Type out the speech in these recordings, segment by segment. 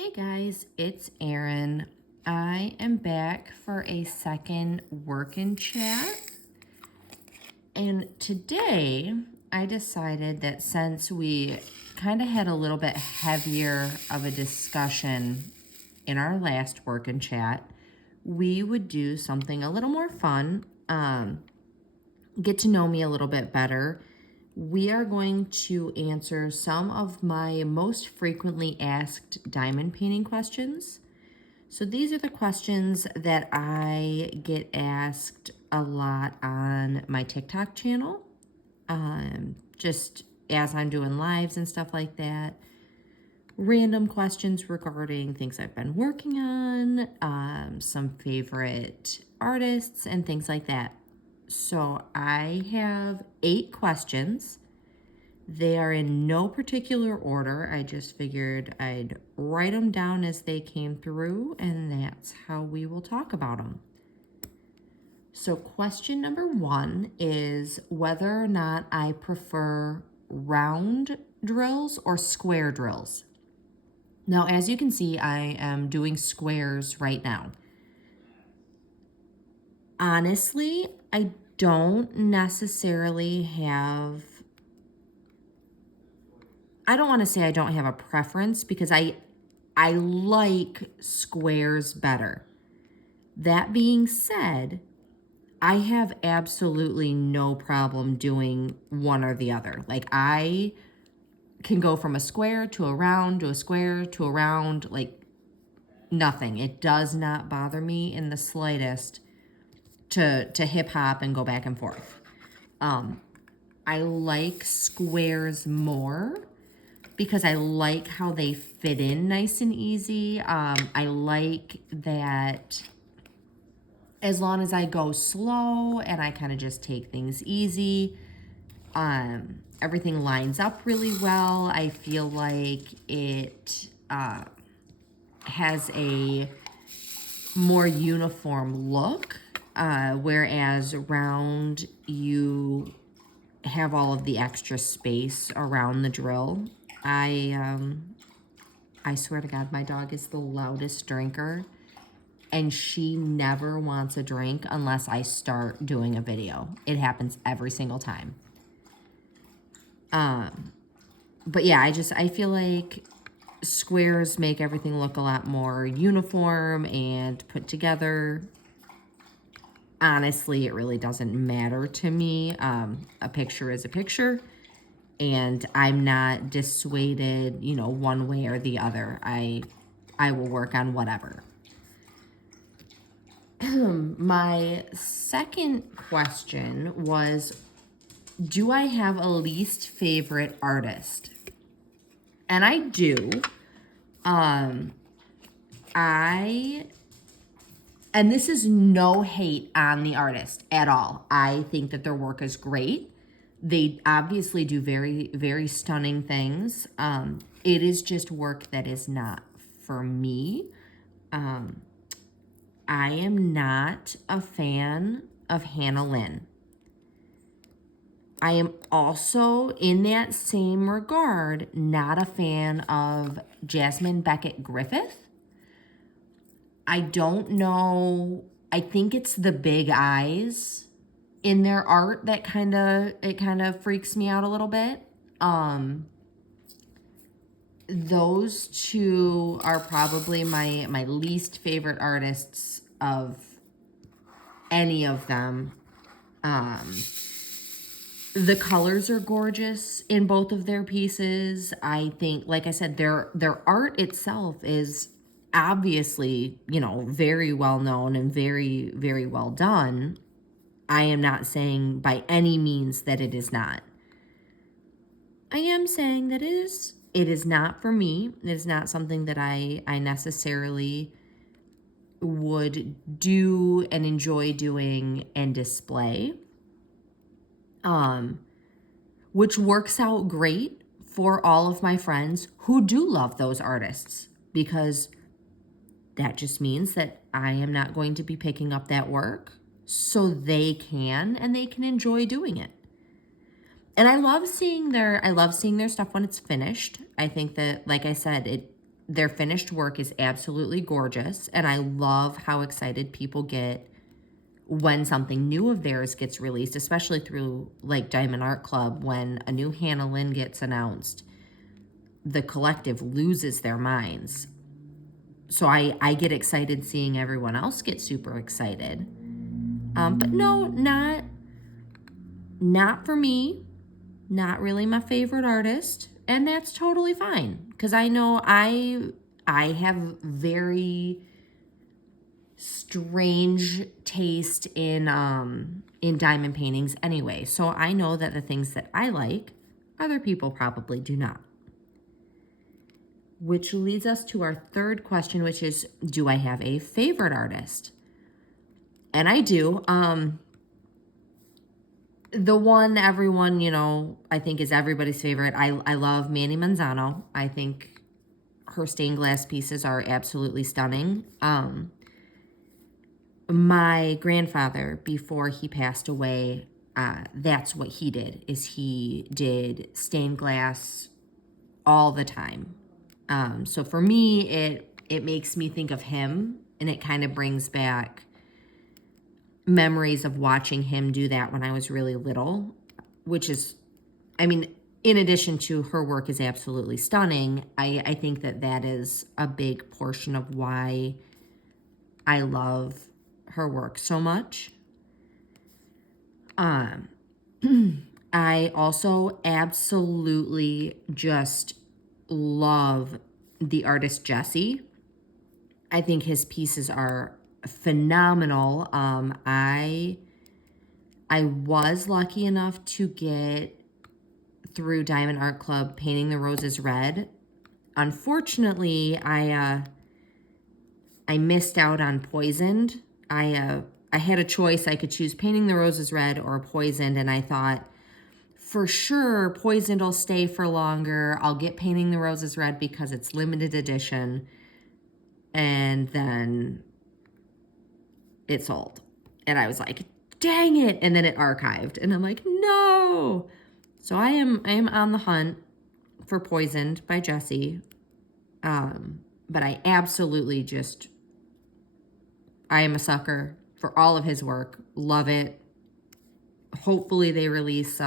Hey guys, it's Erin. I am back for a second work and chat. And today I decided that since we kind of had a little bit heavier of a discussion in our last work and chat, we would do something a little more fun, get to know me a little bit better. We are going to answer some of my most frequently asked diamond painting questions. So these are the questions that I get asked a lot on my TikTok channel, just as I'm doing lives and stuff like that. Random questions regarding things I've been working on, some favorite artists, and things like that. So I have 8 questions. They are in no particular order. I just figured I'd write them down as they came through, and that's how we will talk about them. So question number 1 is whether or not I prefer round drills or square drills. Now, as you can see, I am doing squares right now. Honestly, I don't necessarily have, I don't want to say I don't have a preference because I like squares better. That being said, I have absolutely no problem doing one or the other. Like I can go from a square to a round to a square to a round, like nothing. It does not bother me in the slightest to hip hop and go back and forth. I like squares more because I like how they fit in nice and easy. I like that as long as I go slow and I kind of just take things easy, everything lines up really well. I feel like it has a more uniform look, whereas round, you have all of the extra space around the drill. I swear to God, my dog is the loudest drinker, and she never wants a drink unless I start doing a video. It happens every single time. But yeah, I feel like squares make everything look a lot more uniform and put together. Honestly, it really doesn't matter to me. A picture is a picture, and I'm not dissuaded, one way or the other. I will work on whatever. My second question was, do I have a least favorite artist? And I do. And this is no hate on the artist at all. I think that their work is great. They obviously do very, very stunning things. It is just work that is not for me. I am not a fan of Hannah Lynn. I am also, in that same regard, not a fan of Jasmine Beckett Griffith. I don't know. I think it's the big eyes in their art that kind of freaks me out a little bit. Those two are probably my least favorite artists of any of them. The colors are gorgeous in both of their pieces. I think, like I said, their art itself is obviously, very well known and very, very well done. I am not saying by any means that it is not. I am saying that it is not for me. It is not something that I necessarily would do and enjoy doing and display. Which works out great for all of my friends who do love those artists, because that just means that I am not going to be picking up that work so they can, and they can enjoy doing it. And I love seeing their stuff when it's finished. I think that, like I said, their finished work is absolutely gorgeous, and I love how excited people get when something new of theirs gets released, especially through like Diamond Art Club. When a new Hannah Lynn gets announced, the collective loses their minds. So I get excited seeing everyone else get super excited. But no, not for me. Not really my favorite artist, and that's totally fine because I know I have very strange taste in diamond paintings anyway. So I know that the things that I like, other people probably do not. Which leads us to our third question, which is, do I have a favorite artist? And I do. The one everyone, I think is everybody's favorite. I love Manny Manzano. I think her stained glass pieces are absolutely stunning. My grandfather, before he passed away, that's what he did, is he did stained glass all the time. So for me, it makes me think of him, and it kind of brings back memories of watching him do that when I was really little, which is, in addition to her work is absolutely stunning, I think that is a big portion of why I love her work so much. I also absolutely just love the artist Jesse. I think his pieces are phenomenal. I was lucky enough to get through Diamond Art Club Painting the Roses Red. Unfortunately, I missed out on Poisoned. I had a choice. I could choose Painting the Roses Red or Poisoned, and I thought, for sure, Poisoned will stay for longer. I'll get Painting the Roses Red because it's limited edition. And then it sold. And I was like, dang it. And then it archived. And I'm like, no. So I am on the hunt for Poisoned by Jesse. But I absolutely I am a sucker for all of his work. Love it. Hopefully they release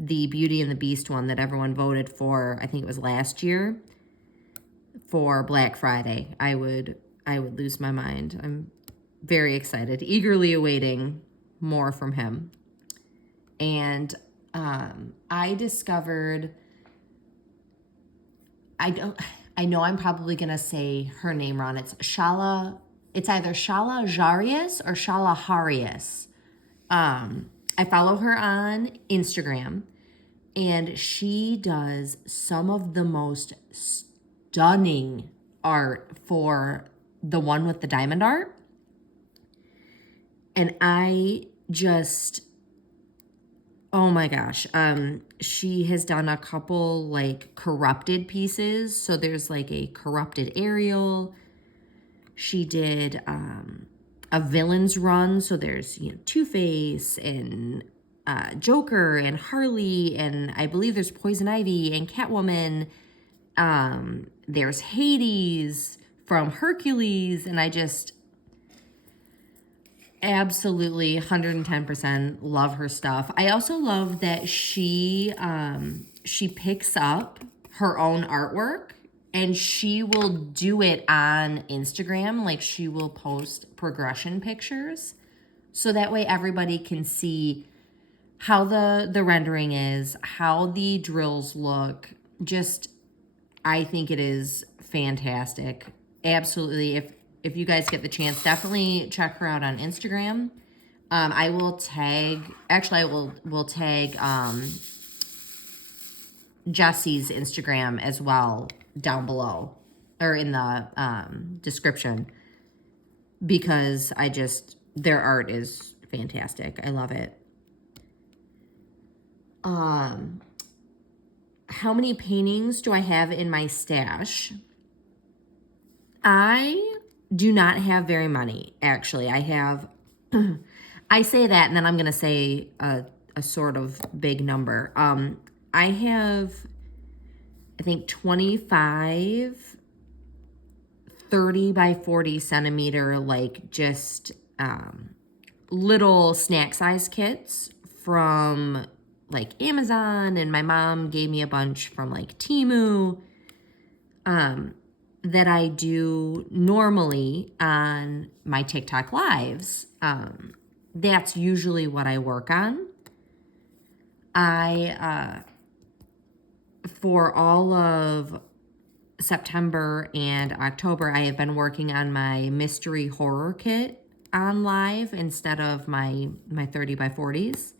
the Beauty and the Beast one that everyone voted for, I think it was last year, for Black Friday. I would lose my mind. I'm very excited, eagerly awaiting more from him. And I discovered, I know I'm probably gonna say her name wrong. It's either Shala Jarius or Shala Harius. I follow her on Instagram, and she does some of the most stunning art for the one with the diamond art. And I just, oh my gosh. She has done a couple like corrupted pieces. So there's like a corrupted Ariel. She did a villain's run. So there's, Two-Face and Joker and Harley, and I believe there's Poison Ivy and Catwoman. There's Hades from Hercules, and I just absolutely 110% love her stuff. I also love that she picks up her own artwork and she will do it on Instagram. Like, she will post progression pictures so that way everybody can see how the rendering is, how the drills look. Just, I think it is fantastic. Absolutely. If you guys get the chance, definitely check her out on Instagram. I will tag Jesse's Instagram as well down below or in the description, because their art is fantastic. I love it. How many paintings do I have in my stash? I do not have very many, actually. I have, I say that and then I'm going to say a sort of big number. I have I think 25 30 by 40 centimeter, like just little snack size kits from like Amazon, and my mom gave me a bunch from like Temu that I do normally on my TikTok lives. That's usually what I work on. For all of September and October, I have been working on my mystery horror kit on live instead of my 30 by 40s.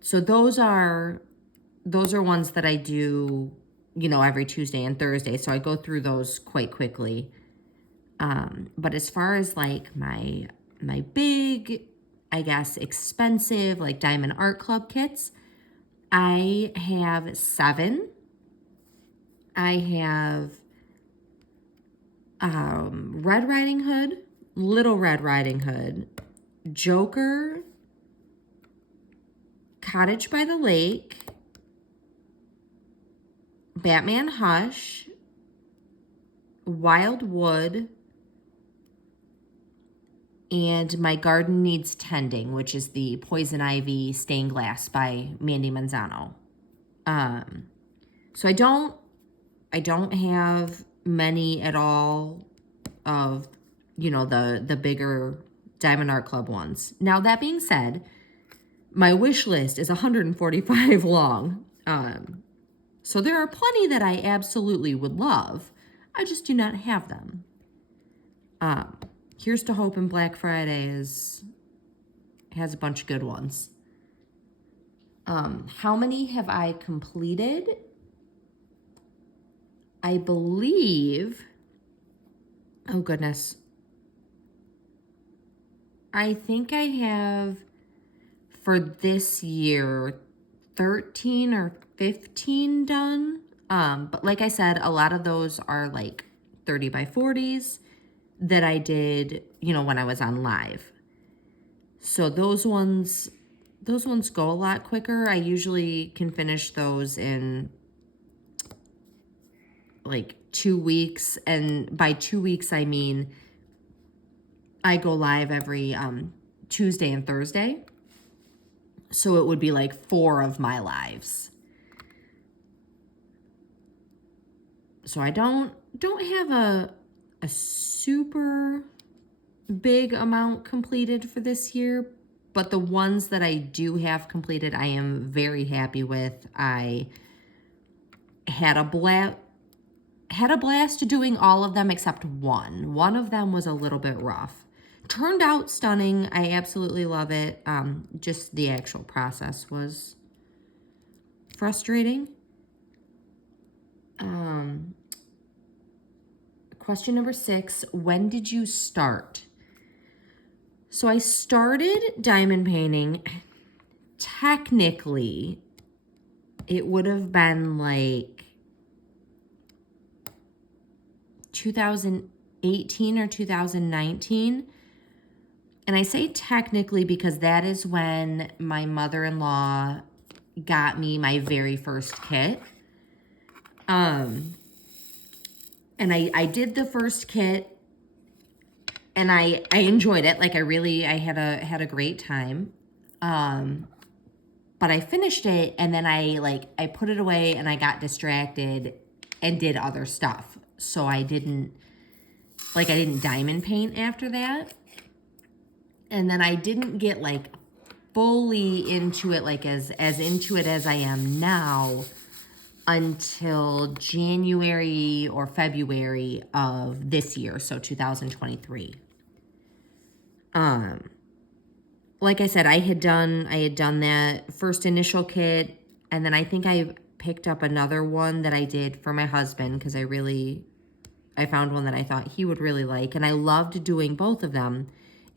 So those are ones that I do, every Tuesday and Thursday. So I go through those quite quickly. But as far as like my big, I guess, expensive, like Diamond Art Club kits, I have 7. I have Red Riding Hood, Little Red Riding Hood, Joker, Cottage by the Lake, Batman Hush, Wildwood, and My Garden Needs Tending, which is the Poison Ivy stained glass by Mandy Manzano. So I don't have many at all of, the bigger Diamond Art Club ones. Now, that being said, my wish list is 145 long. So there are plenty that I absolutely would love. I just do not have them. Here's to Hoping Black Friday has a bunch of good ones. How many have I completed? I believe, oh goodness, I think I have for this year 13 or 15 done. But like I said, a lot of those are like 30 by 40s that I did, when I was on live. So those ones go a lot quicker. I usually can finish those in like 2 weeks. And by 2 weeks, I mean, I go live every Tuesday and Thursday. So it would be like 4 of my lives. So I don't have a super big amount completed for this year, but the ones that I do have completed, I am very happy with. I had a blast doing all of them except one. One of them was a little bit rough. Turned out stunning. I absolutely love it. Just the actual process was frustrating. Question number 6, when did you start? So I started diamond painting, technically, it would have been like 2018 or 2019. And I say technically because that is when my mother-in-law got me my very first kit. And I did the first kit and I enjoyed it. Like I had a great time. But I finished it and then I put it away and I got distracted and did other stuff. So I didn't diamond paint after that. And then I didn't get like fully into it, like as into it as I am now, until January or February of this year, so 2023. Like I said, I had done that first initial kit, and then I think I picked up another one that I did for my husband because I found one that I thought he would really like, and I loved doing both of them.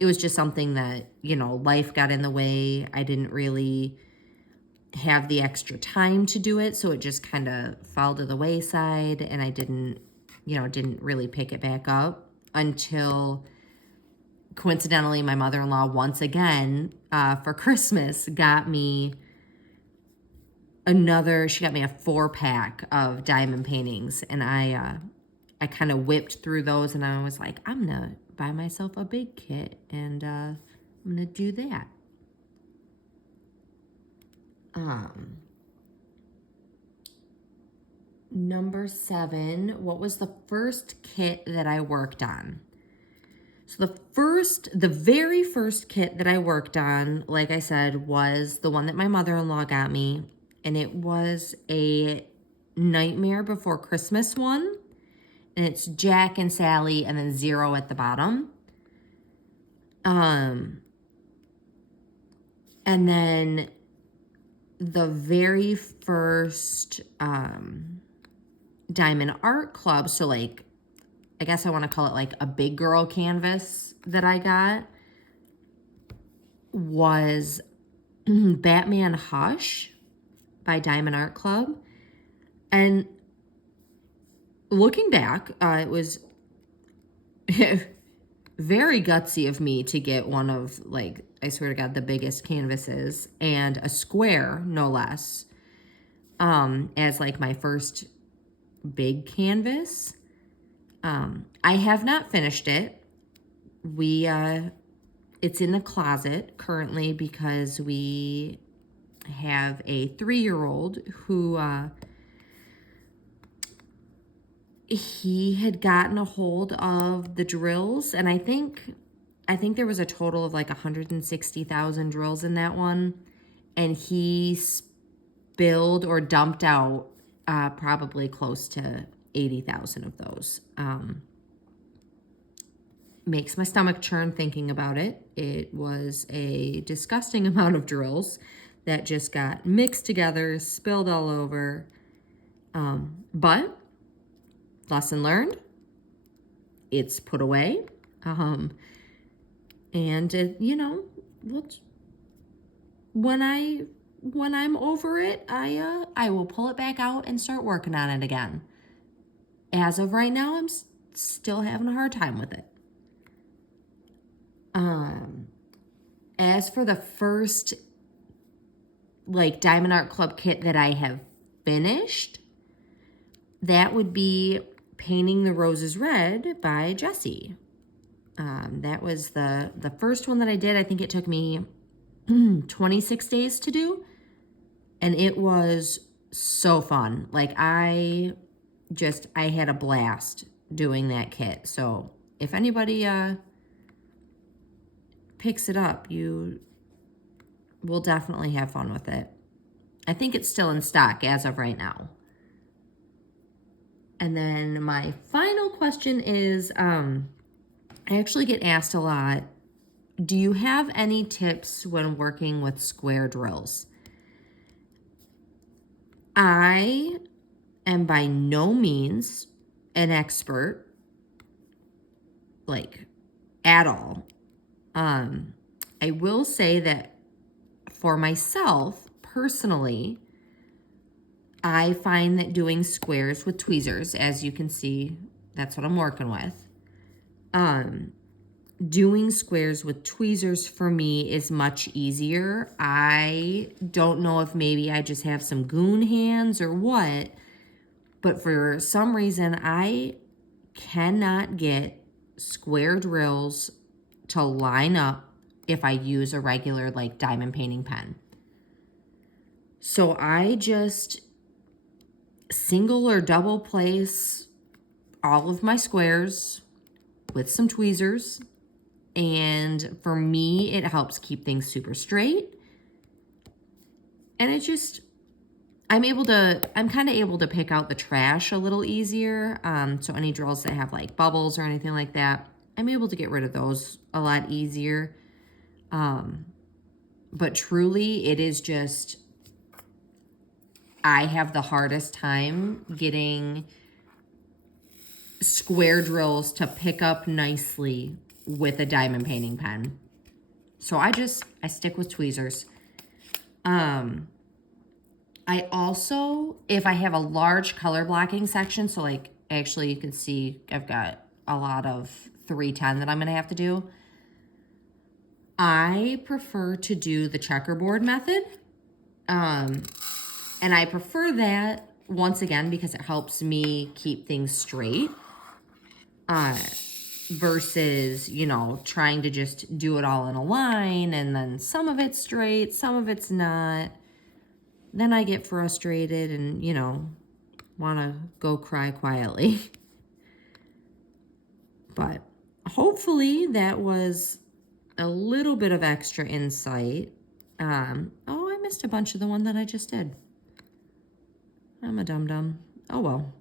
It was just something that, life got in the way. I didn't really have the extra time to do it, so it just kind of fell to the wayside, and I didn't really pick it back up until coincidentally my mother-in-law once again for Christmas got me she got me a 4-pack of diamond paintings, and I kind of whipped through those, and I was like, I'm gonna buy myself a big kit, and I'm gonna do that. Number 7, what was the first kit that I worked on? So the very first kit that I worked on, like I said, was the one that my mother-in-law got me, and it was a Nightmare Before Christmas one, and it's Jack and Sally and then 0 at the bottom. And then the very first Diamond Art Club, so like, I guess I want to call it like a big girl canvas that I got, was Batman Hush by Diamond Art Club. And looking back, it was very gutsy of me to get one of, like, I swear to God, the biggest canvases, and a square, no less, as like my first big canvas. I have not finished it. It's in the closet currently because we have a 3-year-old who, he had gotten a hold of the drills, and I think there was a total of like 160,000 drills in that one, and he spilled or dumped out probably close to 80,000 of those. Makes my stomach churn thinking about it. It was a disgusting amount of drills that just got mixed together, spilled all over. But lesson learned, it's put away. And you know, when I'm over it, I will pull it back out and start working on it again. As of right now, I'm still having a hard time with it. As for the first, like, Diamond Art Club kit that I have finished, that would be Painting the Roses Red by Jessie. That was the first one that I did. I think it took me 26 days to do, and it was so fun. Like, I had a blast doing that kit. So if anybody picks it up, you will definitely have fun with it. I think it's still in stock as of right now. And then my final question is, I actually get asked a lot, do you have any tips when working with square drills? I am by no means an expert, like, at all. I will say that for myself, personally, I find that doing squares with tweezers, as you can see, that's what I'm working with. Doing squares with tweezers for me is much easier. I don't know if maybe I just have some goon hands or what, but for some reason, I cannot get square drills to line up if I use a regular, like, diamond painting pen. So I just single or double place all of my squares with some tweezers, and for me, it helps keep things super straight. And it just, I'm kind of able to pick out the trash a little easier. So any drills that have like bubbles or anything like that, I'm able to get rid of those a lot easier. But truly, it is just, I have the hardest time getting square drills to pick up nicely with a diamond painting pen. So I stick with tweezers. I also, if I have a large color blocking section, so like, actually you can see I've got a lot of 310 that I'm going to have to do. I prefer to do the checkerboard method. And And I prefer that, once again, because it helps me keep things straight. Versus, you know, trying to just do it all in a line and then some of it's straight, some of it's not. Then I get frustrated and, you know, want to go cry quietly. But hopefully that was a little bit of extra insight. Oh, I missed a bunch of the one that I just did. I'm a dum-dum. Oh, well.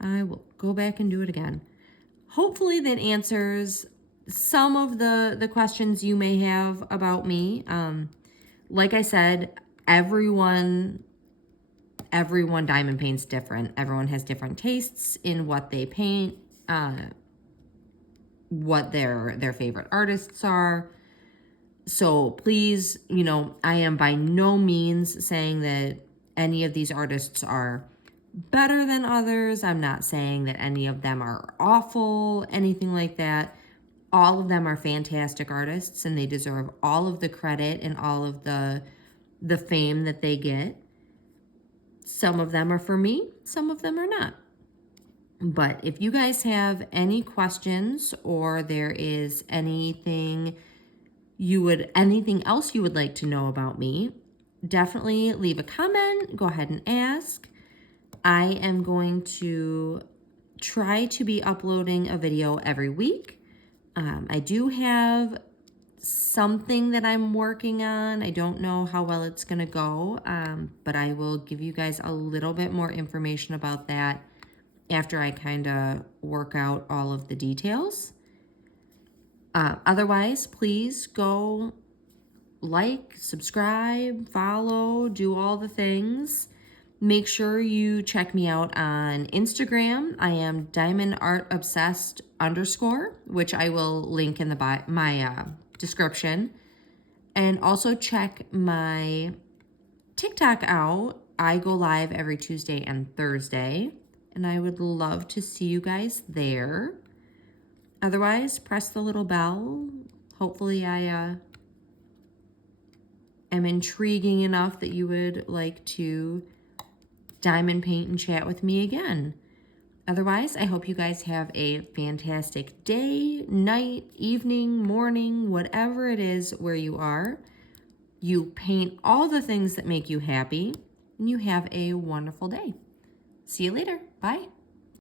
I will go back and do it again. Hopefully that answers some of the questions you may have about me. Like I said, everyone diamond paints different. Everyone has different tastes in what they paint, what their favorite artists are. So please, you know, I am by no means saying that any of these artists are better than others. I'm not saying that any of them are awful, anything like that. All of them are fantastic artists and they deserve all of the credit and all of the fame that they get. Some of them are for me, some of them are not. But if you guys have any questions or there is anything else you would like to know about me, definitely leave a comment, go ahead and ask. I am going to try to be uploading a video every week. I do have something that I'm working on. I don't know how well it's going to go, but I will give you guys a little bit more information about that after I kind of work out all of the details. Otherwise, please go like, subscribe, follow, do all the things. Make sure you check me out on Instagram. I am diamondartobsessed_, which I will link in my description. And also check my TikTok out. I go live every Tuesday and Thursday, and I would love to see you guys there. Otherwise, press the little bell. Hopefully I am intriguing enough that you would like to diamond paint and chat with me again. Otherwise, I hope you guys have a fantastic day, night, evening, morning, whatever it is where you are. You paint all the things that make you happy, and you have a wonderful day. See you later. Bye.